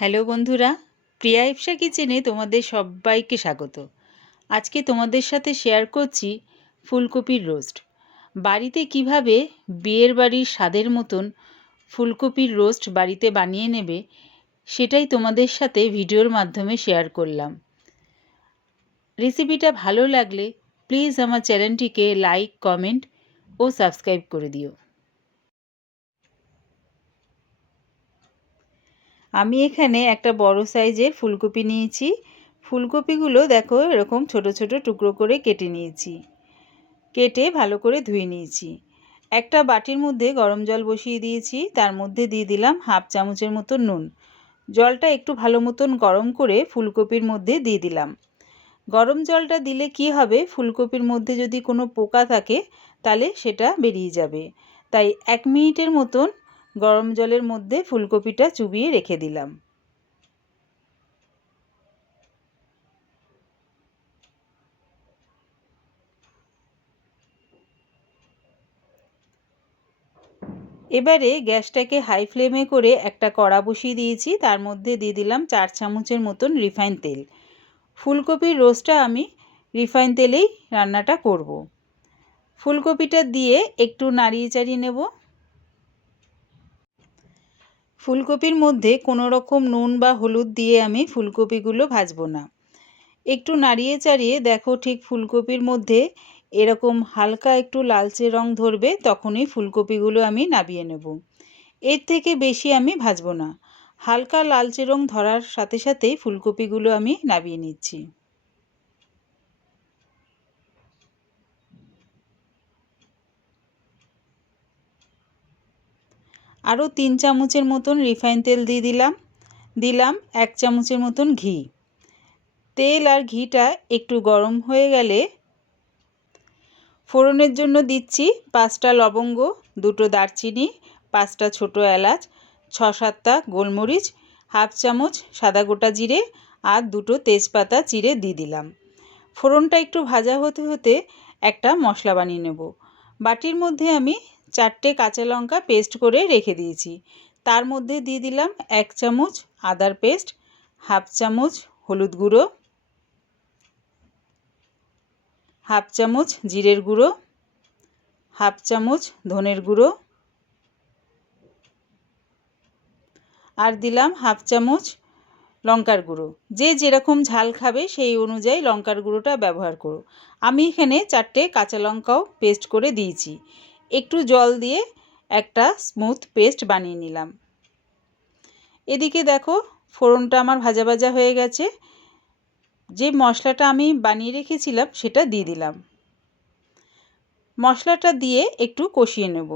Hello বন্ধুরা, প্রিয়া ইপসা কিচেনে তোমাদের সবাইকে স্বাগত। আজকে তোমাদের সাথে শেয়ার করছি ফুলকপির রোস্ট। বাড়িতে কিভাবে বিয়ের বাড়ির স্বাদের মতন ফুলকপির রোস্ট বাড়িতে বানিয়ে নেবে সেটাই তোমাদের সাথে ভিডিওর মাধ্যমে শেয়ার করলাম। রেসিপিটা ভালো লাগলে প্লিজ আমার চ্যানেলটিকে লাইক, কমেন্ট ও সাবস্ক্রাইব করে দিও। আমি এখানে একটা বড় সাইজের ফুলকপি নিয়েছি। ফুলকপিগুলো দেখো এরকম ছোট ছোট টুকরো করে কেটে নিয়েছি। কেটে ভালো করে ধুয়ে নিয়েছি। একটা বাটির মধ্যে গরম জল বসিয়ে দিয়েছি, তার মধ্যে দিয়ে দিলাম হাফ চামচের মতো নুন। জলটা একটু ভালো মতন গরম করে ফুলকপির মধ্যে দিয়ে দিলাম। গরম জলটা দিলে কি হবে, ফুলকপির মধ্যে যদি কোনো পোকা থাকে তাহলে সেটা বেরিয়ে যাবে। তাই 1 মিনিটের মতন গরম জলের মধ্যে ফুলকপিটা চুবিয়ে রেখে দিলাম। এবারে গ্যাসটাকে হাই ফ্লেমে করে একটা কড়া বসিয়ে দিয়েছি, তার মধ্যে দিয়ে দিলাম 4 চামচের মতন রিফাইন তেল। ফুলকপির রোস্টটা আমি রিফাইন তেলেই রান্নাটা করব। ফুলকপিটা দিয়ে একটু নাড়িয়ে চাড়িয়ে নেব। ফুলকপির মধ্যে কোনো রকম নুন বা হলুদ দিয়ে আমি ফুলকপিগুলো ভাজবো না। একটু নাড়িয়ে চাড়িয়ে দেখো ঠিক ফুলকপির মধ্যে এরকম হালকা একটু লালচে রং ধরবে, তখনই ফুলকপিগুলো আমি নামিয়ে নেব। এর থেকে বেশি আমি ভাজবো না। হালকা লালচে রং ধরার সাথে সাথেই ফুলকপিগুলো আমি নামিয়ে নিচ্ছি। আরও 3 চামচের মতন রিফাইন তেল দিয়ে দিলাম 1 চামচের মতন ঘি। তেল আর ঘিটা একটু গরম হয়ে গেলে ফোড়নের জন্য দিচ্ছি 5টা লবঙ্গ, 2টো দারচিনি, 5টা ছোটো এলাচ, 6-7টা গোলমরিচ, হাফ চামচ সাদা গোটা জিরে আর 2টো তেজপাতা চিড়ে দিয়ে দিলাম। ফোড়নটা একটু ভাজা হতে হতে একটা মশলা বানিয়ে নেব। বাটির মধ্যে আমি 4টে কাঁচা লঙ্কা পেস্ট করে রেখে দিয়েছি। তার মধ্যে দিয়ে দিলাম 1 চামচ আদার পেস্ট, হাফ চামচ হলুদ গুঁড়ো, হাফ চামচ জিরের গুঁড়ো, হাফ চামচ ধনের গুঁড়ো আর দিলাম হাফ চামচ লঙ্কার গুঁড়ো। যে যেরকম ঝাল খাবে সেই অনুযায়ী লঙ্কার গুঁড়োটা ব্যবহার করো। আমি এখানে 4টে কাঁচা লঙ্কাও পেস্ট করে দিয়েছি। একটু জল দিয়ে একটা স্মুথ পেস্ট বানিয়ে নিলাম। এদিকে দেখো ফোড়নটা আমার ভাজা ভাজা হয়ে গেছে। যে মশলাটা আমি বানিয়ে রেখেছিলাম সেটা দিয়ে দিলাম। মশলাটা দিয়ে একটু কষিয়ে নেব।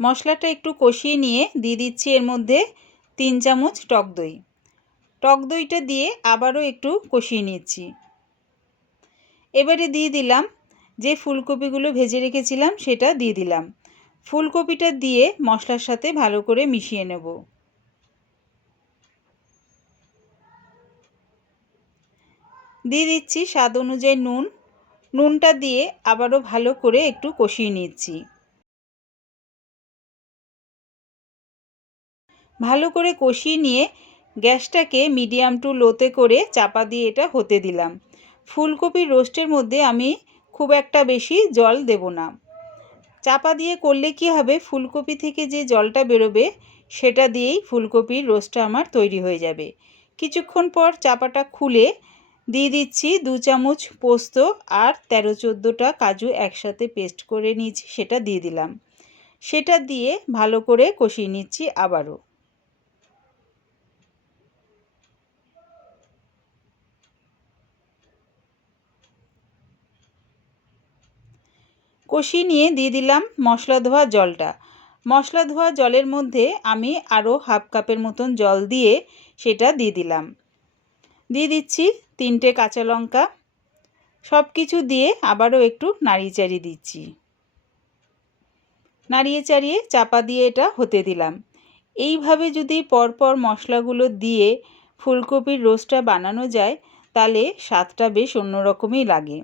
মশলাটা একটু কষিয়ে নিয়ে দিয়ে দিচ্ছি এর মধ্যে 3 চামচ টক দই। টক দইটা দিয়ে আবারও একটু কষিয়ে নিচ্ছি। এবারে দিয়ে দিলাম যে ফুলকপিগুলো ভেজে রেখেছিলাম সেটা দিয়ে দিলাম। ফুলকপিটা দিয়ে মশলার সাথে ভালো করে মিশিয়ে নেব। দিয়ে দিচ্ছি স্বাদ অনুযায়ী নুন। নুনটা দিয়ে আবারও ভালো করে একটু কষিয়ে নিচ্ছি। ভালো করে কষিয়ে নিয়ে গ্যাসটাকে মিডিয়াম টু লোতে করে চাপা দিয়ে এটা হতে দিলাম। ফুলকপির রোস্টের মধ্যে আমি খুব একটা বেশি জল দেব না। চাপা দিয়ে করলে কি হবে, ফুলকপি থেকে যে জলটা বেরোবে সেটা দিয়েই ফুলকপির রোস্টটা আমার তৈরি হয়ে যাবে। কিছুক্ষণ পর চাপাটা খুলে দিয়ে দিচ্ছি 2 চামচ পোস্ত আর 13-14টা কাজু একসাথে পেস্ট করে নিয়েছি, সেটা দিয়ে দিলাম। সেটা দিয়ে ভালো করে কষিয়ে নিচ্ছি আবারও। কষিয়ে নিয়ে দিয়ে দিলাম মশলা ধোয়া জলটা। মশলা ধোয়া জলের মধ্যে আমি আরও হাফ কাপের মতন জল দিয়ে সেটা দিয়ে দিলাম। দিয়ে দিচ্ছি 3টে কাঁচা লঙ্কা। সব কিছু দিয়ে আবারও একটু নাড়িয়ে চাড়িয়ে দিচ্ছি। নাড়িয়ে চাড়িয়ে চাপা দিয়ে এটা হতে দিলাম। এইভাবে যদি পরপর মশলাগুলো দিয়ে ফুলকপির রোস্টটা বানানো যায় তাহলে স্বাদটা বেশ অন্যরকমই লাগে।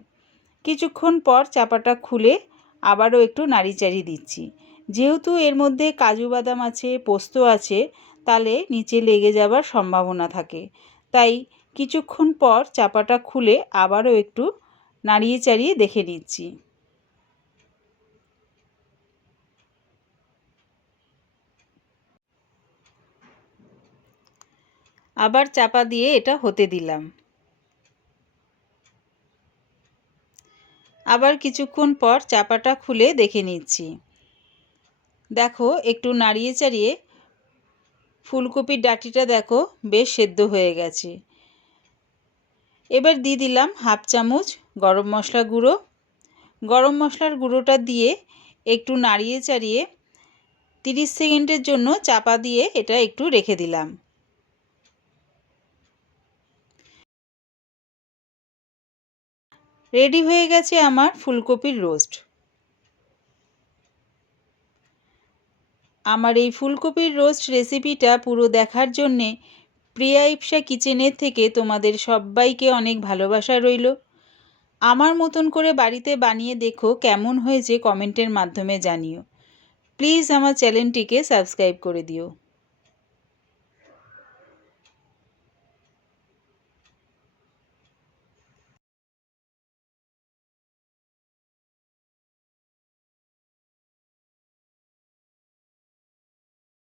কিছুক্ষণ পর চাপাটা খুলে আবারও একটু নাড়িচাড়ি দিচ্ছি। যেহেতু এর মধ্যে কাজু বাদাম আছে, পোস্ত আছে, তাহলে নিচে লেগে যাবার সম্ভাবনা থাকে। তাই কিছুক্ষণ পর চাপাটা খুলে আবারও একটু নাড়িয়ে চাড়িয়ে দেখে নিচ্ছি। আবার চাপা দিয়ে এটা হতে দিলাম। আবার কিছুক্ষণ পর চাপাটা খুলে দেখে নিচ্ছি। দেখো একটু নাড়িয়ে চাড়িয়ে ফুলকপির ডাঁটিটা দেখো বেশ সেদ্ধ হয়ে গেছে। এবার দিয়ে দিলাম হাফ চামচ গরম মশলা গুঁড়ো। গরম মশলার গুঁড়োটা দিয়ে একটু নাড়িয়ে চাড়িয়ে 30 সেকেন্ডের জন্য চাপা দিয়ে এটা একটু রেখে দিলাম। রেডি হয়ে গেছে আমার ফুলকপির রোস্ট। আমার এই ফুলকপির রোস্ট রেসিপিটা পুরো দেখার জন্যে প্রিয়া ইপসা কিচেনের থেকে তোমাদের সবাইকে অনেক ভালোবাসা রইল। আমার মতন করে বাড়িতে বানিয়ে দেখো কেমন হয়েছে কমেন্টের মাধ্যমে জানিও। প্লিজ আমার চ্যানেলটিকে সাবস্ক্রাইব করে দিও।